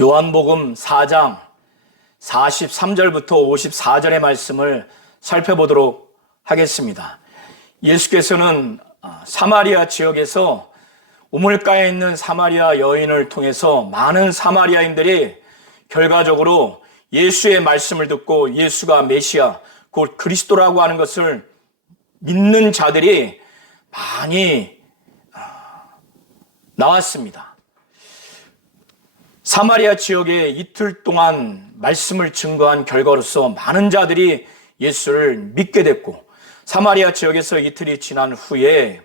요한복음 4장 43절부터 54절의 말씀을 살펴보도록 하겠습니다. 예수께서는 사마리아 지역에서 우물가에 있는 사마리아 여인을 통해서 많은 사마리아인들이 결과적으로 예수의 말씀을 듣고 예수가 메시아, 곧 그리스도라고 하는 것을 믿는 자들이 많이 나왔습니다. 사마리아 지역에 이틀 동안 말씀을 증거한 결과로서 많은 자들이 예수를 믿게 됐고, 사마리아 지역에서 이틀이 지난 후에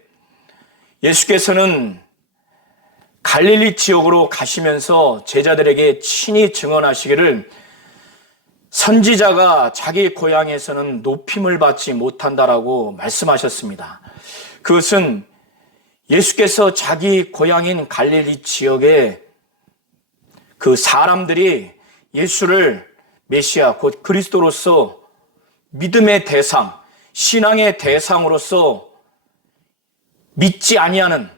예수께서는 갈릴리 지역으로 가시면서 제자들에게 친히 증언하시기를 선지자가 자기 고향에서는 높임을 받지 못한다라고 말씀하셨습니다. 그것은 예수께서 자기 고향인 갈릴리 지역에 그 사람들이 예수를 메시아 곧 그리스도로서 믿음의 대상, 신앙의 대상으로서 믿지 아니하는,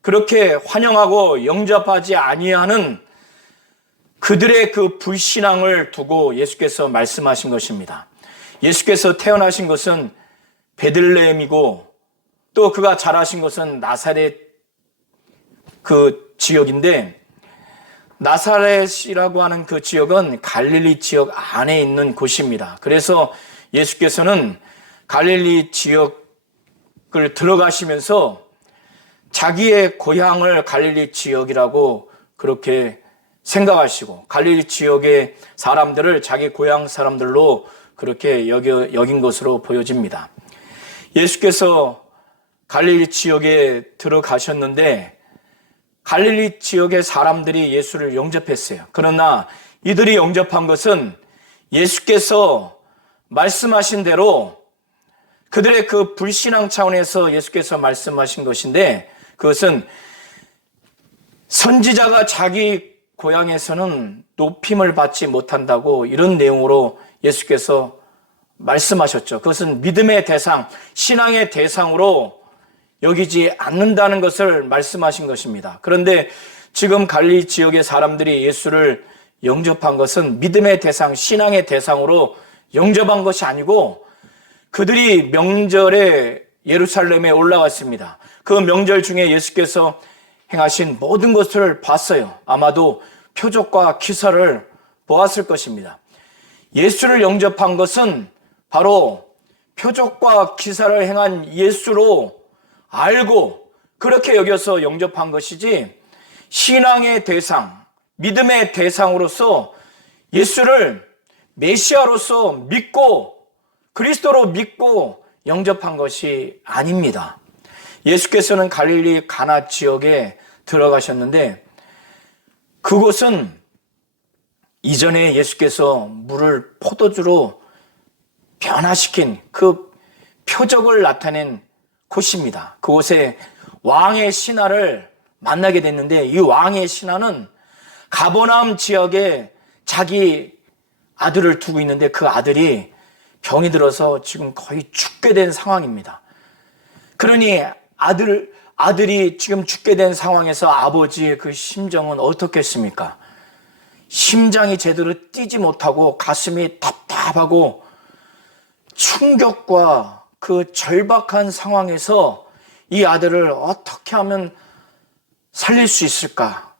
그렇게 환영하고 영접하지 아니하는 그들의 그 불신앙을 두고 예수께서 말씀하신 것입니다. 예수께서 태어나신 것은 베들레헴이고 또 그가 자라신 것은 나사렛 그 지역인데, 나사렛이라고 하는 그 지역은 갈릴리 지역 안에 있는 곳입니다. 그래서 예수께서는 갈릴리 지역을 들어가시면서 자기의 고향을 갈릴리 지역이라고 그렇게 생각하시고 갈릴리 지역의 사람들을 자기 고향 사람들로 그렇게 여긴 것으로 보여집니다. 예수께서 갈릴리 지역에 들어가셨는데 갈릴리 지역의 사람들이 예수를 영접했어요. 그러나 이들이 영접한 것은 예수께서 말씀하신 대로 그들의 그 불신앙 차원에서 예수께서 말씀하신 것인데, 그것은 선지자가 자기 고향에서는 높임을 받지 못한다고 이런 내용으로 예수께서 말씀하셨죠. 그것은 믿음의 대상, 신앙의 대상으로 여기지 않는다는 것을 말씀하신 것입니다. 그런데 지금 갈릴리 지역의 사람들이 예수를 영접한 것은 믿음의 대상, 신앙의 대상으로 영접한 것이 아니고 그들이 명절에 예루살렘에 올라갔습니다. 그 명절 중에 예수께서 행하신 모든 것을 봤어요. 아마도 표적과 기사를 보았을 것입니다. 예수를 영접한 것은 바로 표적과 기사를 행한 예수로 알고 그렇게 여겨서 영접한 것이지, 신앙의 대상, 믿음의 대상으로서 예수를 메시아로서 믿고 그리스도로 믿고 영접한 것이 아닙니다. 예수께서는 갈릴리 가나 지역에 들어가셨는데 그곳은 이전에 예수께서 물을 포도주로 변화시킨 그 표적을 나타낸 곳입니다. 그곳에 왕의 신하를 만나게 됐는데, 이 왕의 신하는 가버나움 지역에 자기 아들을 두고 있는데 그 아들이 병이 들어서 지금 거의 죽게 된 상황입니다. 그러니 아들이 지금 죽게 된 상황에서 아버지의 그 심정은 어떻겠습니까? 심장이 제대로 뛰지 못하고 가슴이 답답하고 충격과 그 절박한 상황에서 이 아들을 어떻게 하면 살릴 수 있을까?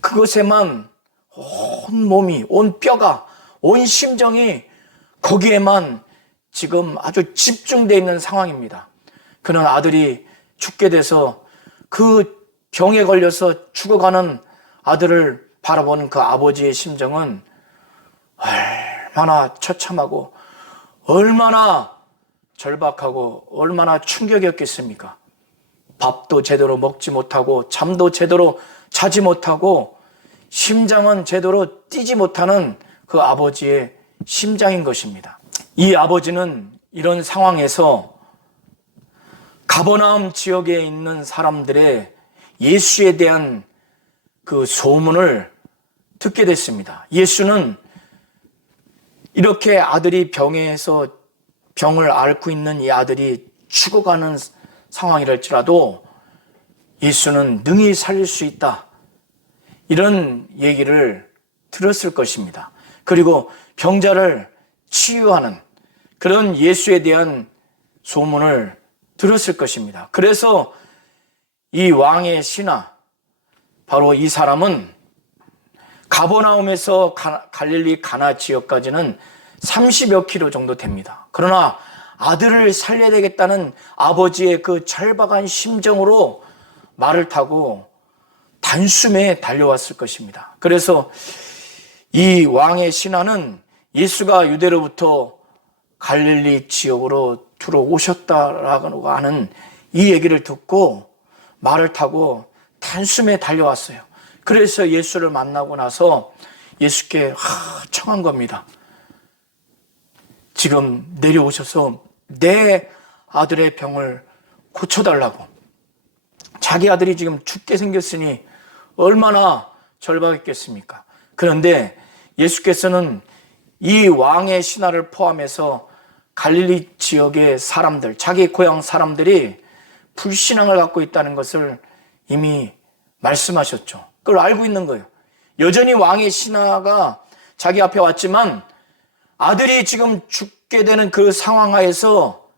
그것에만 온 몸이, 온 뼈가, 온 심정이 거기에만 지금 아주 집중되어 있는 상황입니다. 그는 아들이 죽게 돼서 그 병에 걸려서 죽어가는 아들을 바라보는 그 아버지의 심정은 얼마나 처참하고 얼마나 절박하고 얼마나 충격이었겠습니까? 밥도 제대로 먹지 못하고 잠도 제대로 자지 못하고 심장은 제대로 뛰지 못하는 그 아버지의 심장인 것입니다. 이 아버지는 이런 상황에서 가버나움 지역에 있는 사람들의 예수에 대한 그 소문을 듣게 됐습니다. 예수는 이렇게 아들이 병을 앓고 있는 이 아들이 죽어가는 상황이랄지라도 예수는 능히 살릴 수 있다, 이런 얘기를 들었을 것입니다. 그리고 병자를 치유하는 그런 예수에 대한 소문을 들었을 것입니다. 그래서 이 왕의 신하, 바로 이 사람은 가버나움에서 갈릴리 가나 지역까지는 30여 킬로 정도 됩니다. 그러나 아들을 살려야 되겠다는 아버지의 그 절박한 심정으로 말을 타고 단숨에 달려왔을 것입니다. 그래서 이 왕의 신하는 예수가 유대로부터 갈릴리 지역으로 들어오셨다라고 하는 이 얘기를 듣고 말을 타고 단숨에 달려왔어요. 그래서 예수를 만나고 나서 예수께 청한 겁니다. 지금 내려오셔서 내 아들의 병을 고쳐달라고. 자기 아들이 지금 죽게 생겼으니 얼마나 절박했겠습니까? 그런데 예수께서는 이 왕의 신하를 포함해서 갈릴리 지역의 사람들, 자기 고향 사람들이 불신앙을 갖고 있다는 것을 이미 말씀하셨죠. 그걸 알고 있는 거예요. 여전히 왕의 신하가 자기 앞에 왔지만 아들이 지금 죽게 되는 그 상황 하에서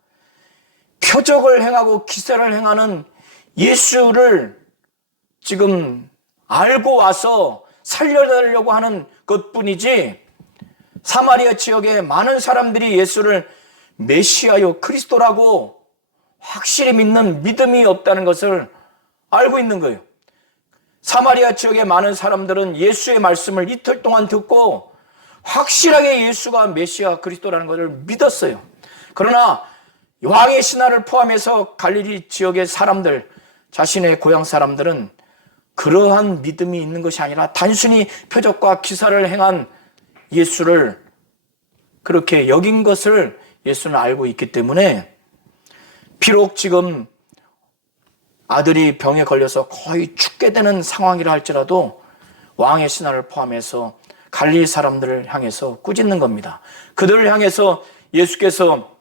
표적을 행하고 기사를 행하는 예수를 지금 알고 와서 살려달라고 하는 것뿐이지, 사마리아 지역에 많은 사람들이 예수를 메시아요 그리스도라고 확실히 믿는 믿음이 없다는 것을 알고 있는 거예요. 사마리아 지역의 많은 사람들은 예수의 말씀을 이틀 동안 듣고 확실하게 예수가 메시아 그리스도라는 것을 믿었어요. 그러나 왕의 신하를 포함해서 갈릴리 지역의 사람들, 자신의 고향 사람들은 그러한 믿음이 있는 것이 아니라 단순히 표적과 기사를 행한 예수를 그렇게 여긴 것을 예수는 알고 있기 때문에, 비록 지금 아들이 병에 걸려서 거의 죽게 되는 상황이라 할지라도 왕의 신하를 포함해서 갈릴리 사람들을 향해서 꾸짖는 겁니다. 그들을 향해서 예수께서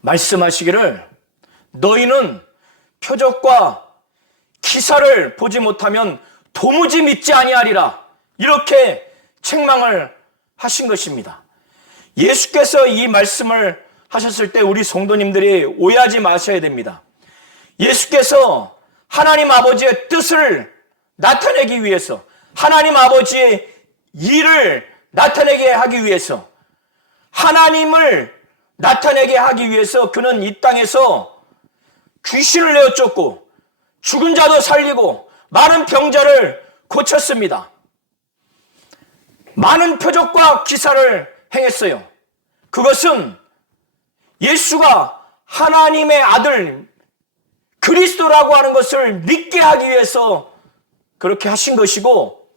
말씀하시기를 너희는 표적과 기사를 보지 못하면 도무지 믿지 아니하리라, 이렇게 책망을 하신 것입니다. 예수께서 이 말씀을 하셨을 때 우리 성도님들이 오해하지 마셔야 됩니다. 예수께서 하나님 아버지의 뜻을 나타내기 위해서, 하나님 아버지의 일을 나타내게 하기 위해서, 하나님을 나타내게 하기 위해서 그는 이 땅에서 귀신을 내어 쫓고 죽은 자도 살리고 많은 병자를 고쳤습니다. 많은 표적과 기사를 행했어요. 그것은 예수가 하나님의 아들 그리스도라고 하는 것을 믿게 하기 위해서 그렇게 하신 것이고,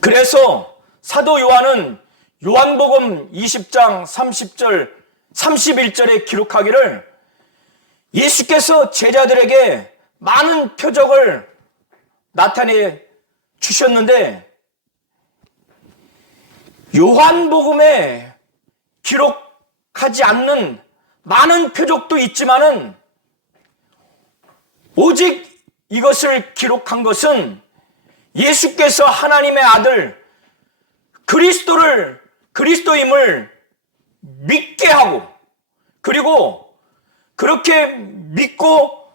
그래서 사도 요한은 요한복음 20장 30절 31절에 기록하기를 예수께서 제자들에게 많은 표적을 나타내 주셨는데, 요한복음에 기록하지 않는 많은 표적도 있지만은 오직 이것을 기록한 것은 예수께서 하나님의 아들 그리스도임을 믿게 하고, 그리고 그렇게 믿고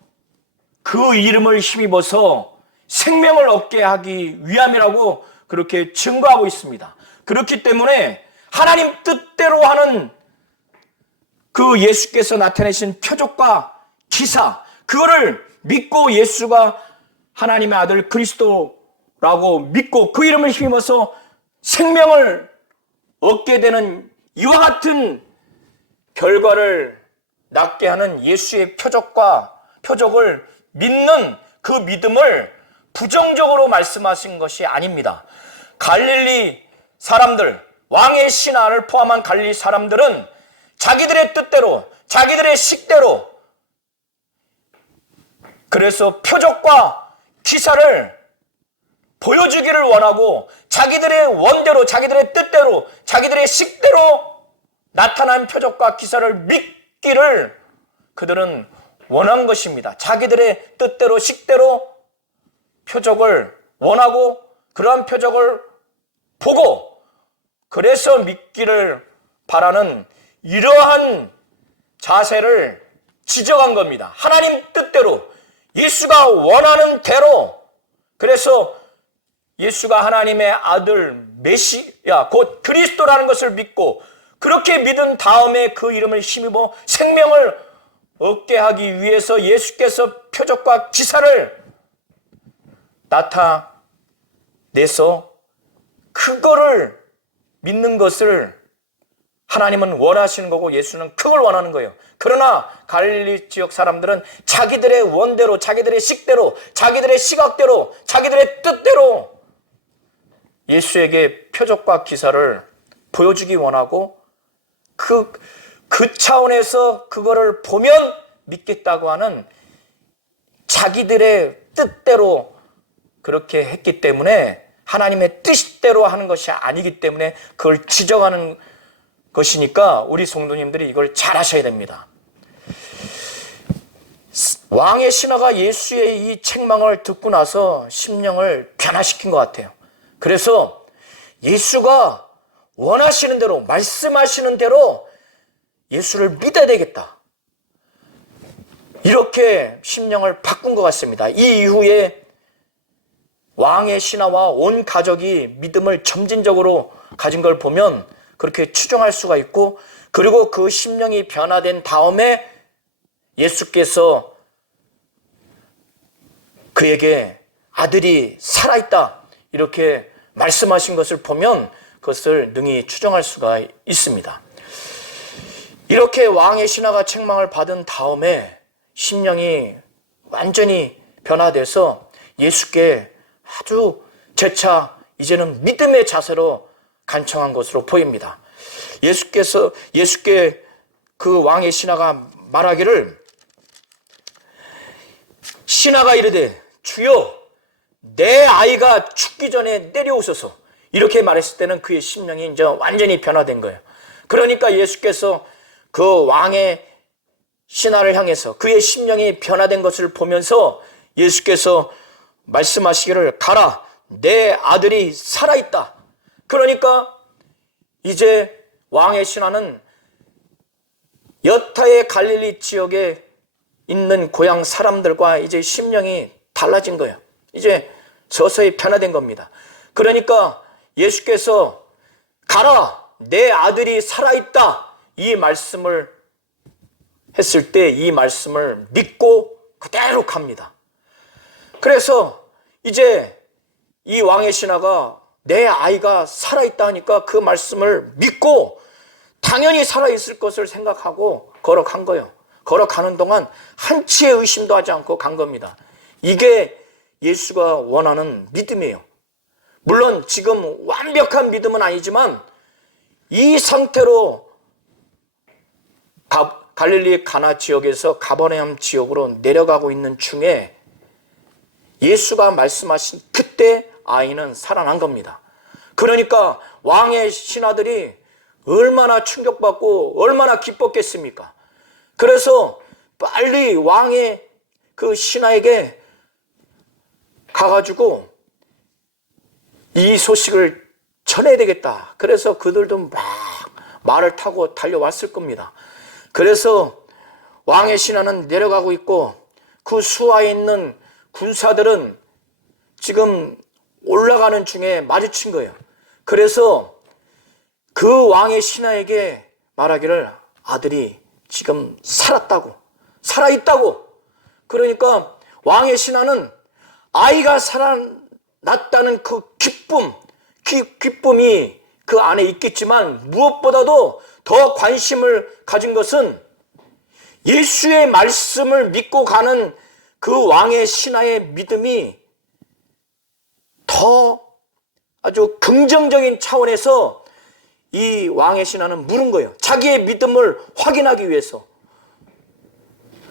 그 이름을 힘입어서 생명을 얻게 하기 위함이라고 그렇게 증거하고 있습니다. 그렇기 때문에 하나님 뜻대로 하는 그 예수께서 나타내신 표적과 기사, 그거를 믿고 예수가 하나님의 아들 그리스도라고 믿고 그 이름을 힘입어서 생명을 얻게 되는 이와 같은 결과를 낳게 하는 예수의 표적을 믿는 그 믿음을 부정적으로 말씀하신 것이 아닙니다. 갈릴리 사람들, 왕의 신하를 포함한 갈릴리 사람들은 자기들의 뜻대로, 자기들의 식대로, 그래서 표적과 기사를 보여주기를 원하고 자기들의 원대로, 자기들의 뜻대로, 자기들의 식대로 나타난 표적과 기사를 믿기를 그들은 원한 것입니다. 자기들의 뜻대로, 식대로 표적을 원하고 그러한 표적을 보고 그래서 믿기를 바라는 이러한 자세를 지적한 겁니다. 하나님 뜻대로, 예수가 원하는 대로. 그래서 예수가 하나님의 아들 메시아 곧 그리스도라는 것을 믿고 그렇게 믿은 다음에 그 이름을 힘입어 생명을 얻게 하기 위해서 예수께서 표적과 기사를 나타내서 그거를 믿는 것을 하나님은 원하시는 거고 예수는 그걸 원하는 거예요. 그러나 갈릴리 지역 사람들은 자기들의 원대로, 자기들의 식대로, 자기들의 시각대로, 자기들의 뜻대로 예수에게 표적과 기사를 보여주기 원하고 그 차원에서 그거를 보면 믿겠다고 하는 자기들의 뜻대로 그렇게 했기 때문에 하나님의 뜻대로 하는 것이 아니기 때문에 그걸 지적하는 것이니까 우리 성도님들이 이걸 잘 하셔야 됩니다. 왕의 신하가 예수의 이 책망을 듣고 나서 심령을 변화시킨 것 같아요. 그래서 예수가 원하시는 대로, 말씀하시는 대로 예수를 믿어야 되겠다, 이렇게 심령을 바꾼 것 같습니다. 이 이후에 왕의 신하와 온 가족이 믿음을 점진적으로 가진 걸 보면 그렇게 추정할 수가 있고, 그리고 그 심령이 변화된 다음에 예수께서 그에게 아들이 살아있다 이렇게 말씀하신 것을 보면 그것을 능히 추정할 수가 있습니다. 이렇게 왕의 신하가 책망을 받은 다음에 심령이 완전히 변화돼서 예수께 아주 재차 이제는 믿음의 자세로 간청한 것으로 보입니다. 예수께 그 왕의 신하가 말하기를, 신하가 이르되 주여 내 아이가 죽기 전에 내려오소서, 이렇게 말했을 때는 그의 심령이 이제 완전히 변화된 거예요. 그러니까 예수께서 그 왕의 신하를 향해서 그의 심령이 변화된 것을 보면서 예수께서 말씀하시기를, 가라, 내 아들이 살아있다. 그러니까 이제 왕의 신하는 여타의 갈릴리 지역에 있는 고향 사람들과 이제 심령이 달라진 거예요. 이제 서서히 변화된 겁니다. 그러니까 예수께서 가라, 내 아들이 살아있다, 이 말씀을 했을 때 이 말씀을 믿고 그대로 갑니다. 그래서 이제 이 왕의 신하가 내 아이가 살아있다 하니까 그 말씀을 믿고 당연히 살아있을 것을 생각하고 걸어간 거예요. 걸어가는 동안 한치의 의심도 하지 않고 간 겁니다. 이게 예수가 원하는 믿음이에요. 물론 지금 완벽한 믿음은 아니지만 이 상태로 갈릴리 가나 지역에서 가버나움 지역으로 내려가고 있는 중에 예수가 말씀하신 그때 아이는 살아난 겁니다. 그러니까 왕의 신하들이 얼마나 충격받고 얼마나 기뻤겠습니까? 그래서 빨리 왕의 그 신하에게 가가지고 이 소식을 전해야 되겠다. 그래서 그들도 막 말을 타고 달려왔을 겁니다. 그래서 왕의 신하는 내려가고 있고 그 수하에 있는 군사들은 지금 올라가는 중에 마주친 거예요. 그래서 그 왕의 신하에게 말하기를, 아들이 지금 살았다고, 살아있다고. 그러니까 왕의 신하는 아이가 살아났다는 그 기쁨이 그 안에 있겠지만 무엇보다도 더 관심을 가진 것은 예수의 말씀을 믿고 가는 그 왕의 신하의 믿음이 더 아주 긍정적인 차원에서 이 왕의 신하는 물은 거예요. 자기의 믿음을 확인하기 위해서.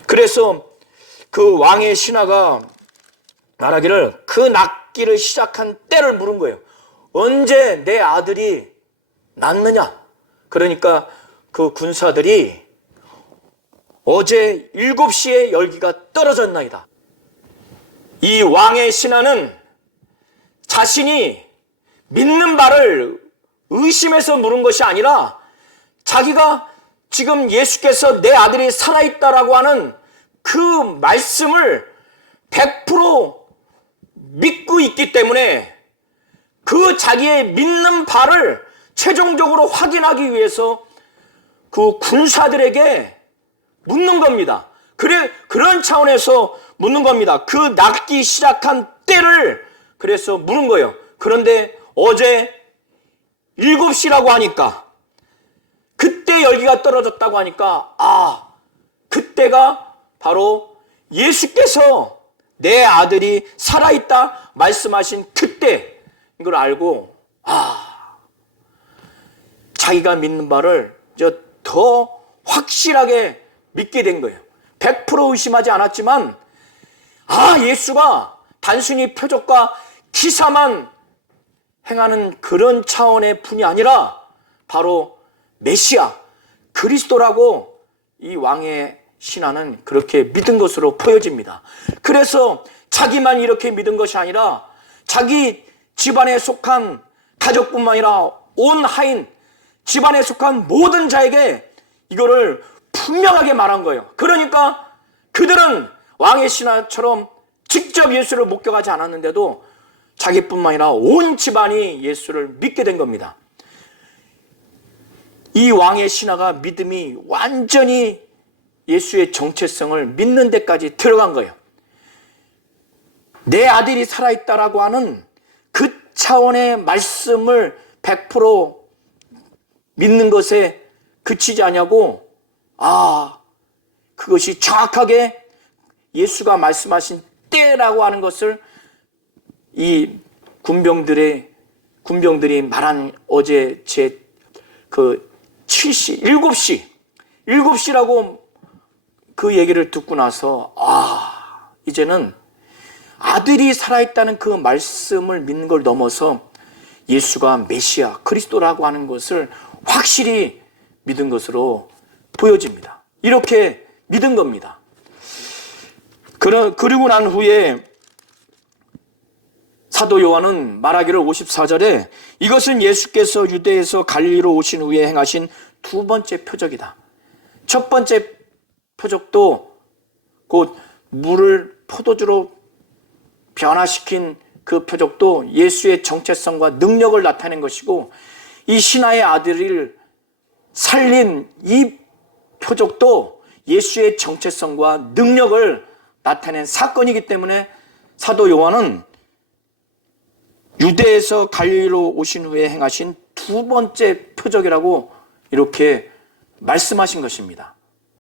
그래서 그 왕의 신하가 말하기를, 그 낫기를 시작한 때를 물은 거예요. 언제 내 아들이 낫느냐? 그러니까 그 군사들이 어제 7시에 열기가 떨어졌나이다. 이 왕의 신하는 자신이 믿는 바를 의심해서 물은 것이 아니라 자기가 지금 예수께서 내 아들이 살아있다라고 하는 그 말씀을 100% 믿고 있기 때문에 그 자기의 믿는 바를 최종적으로 확인하기 위해서 그 군사들에게 묻는 겁니다. 그런 차원에서 묻는 겁니다. 그 낫기 시작한 때를 그래서 물은 거예요. 그런데 어제 7시라고 하니까, 그때 열기가 떨어졌다고 하니까, 그때가 바로 예수께서 내 아들이 살아있다 말씀하신 그때인 걸 알고, 자기가 믿는 바를 더 확실하게 믿게 된 거예요. 100% 의심하지 않았지만, 예수가 단순히 표적과 기사만 행하는 그런 차원의 분이 아니라 바로 메시아, 그리스도라고 이 왕의 신하는 그렇게 믿은 것으로 보여집니다. 그래서 자기만 이렇게 믿은 것이 아니라 자기 집안에 속한 가족뿐만 아니라 온 하인 집안에 속한 모든 자에게 이거를 분명하게 말한 거예요. 그러니까 그들은 왕의 신하처럼 직접 예수를 목격하지 않았는데도 자기뿐만 아니라 온 집안이 예수를 믿게 된 겁니다. 이 왕의 신하가 믿음이 완전히 예수의 정체성을 믿는 데까지 들어간 거예요. 내 아들이 살아있다라고 하는 그 차원의 말씀을 100% 믿는 것에 그치지 않냐고, 그것이 정확하게 예수가 말씀하신 때라고 하는 것을 이 군병들이 말한 어제 그 7시라고 그 얘기를 듣고 나서, 이제는 아들이 살아있다는 그 말씀을 믿는 걸 넘어서 예수가 메시아, 그리스도라고 하는 것을 확실히 믿은 것으로 보여집니다. 이렇게 믿은 겁니다. 그리고 난 후에 사도 요한은 말하기를 54절에 이것은 예수께서 유대에서 갈릴리로 오신 후에 행하신 두 번째 표적이다. 첫 번째 표적도 곧 물을 포도주로 변화시킨 그 표적도 예수의 정체성과 능력을 나타낸 것이고, 이 신하의 아들을 살린 이 표적도 예수의 정체성과 능력을 나타낸 사건이기 때문에 사도 요한은 유대에서 갈릴리로 오신 후에 행하신 두 번째 표적이라고 이렇게 말씀하신 것입니다.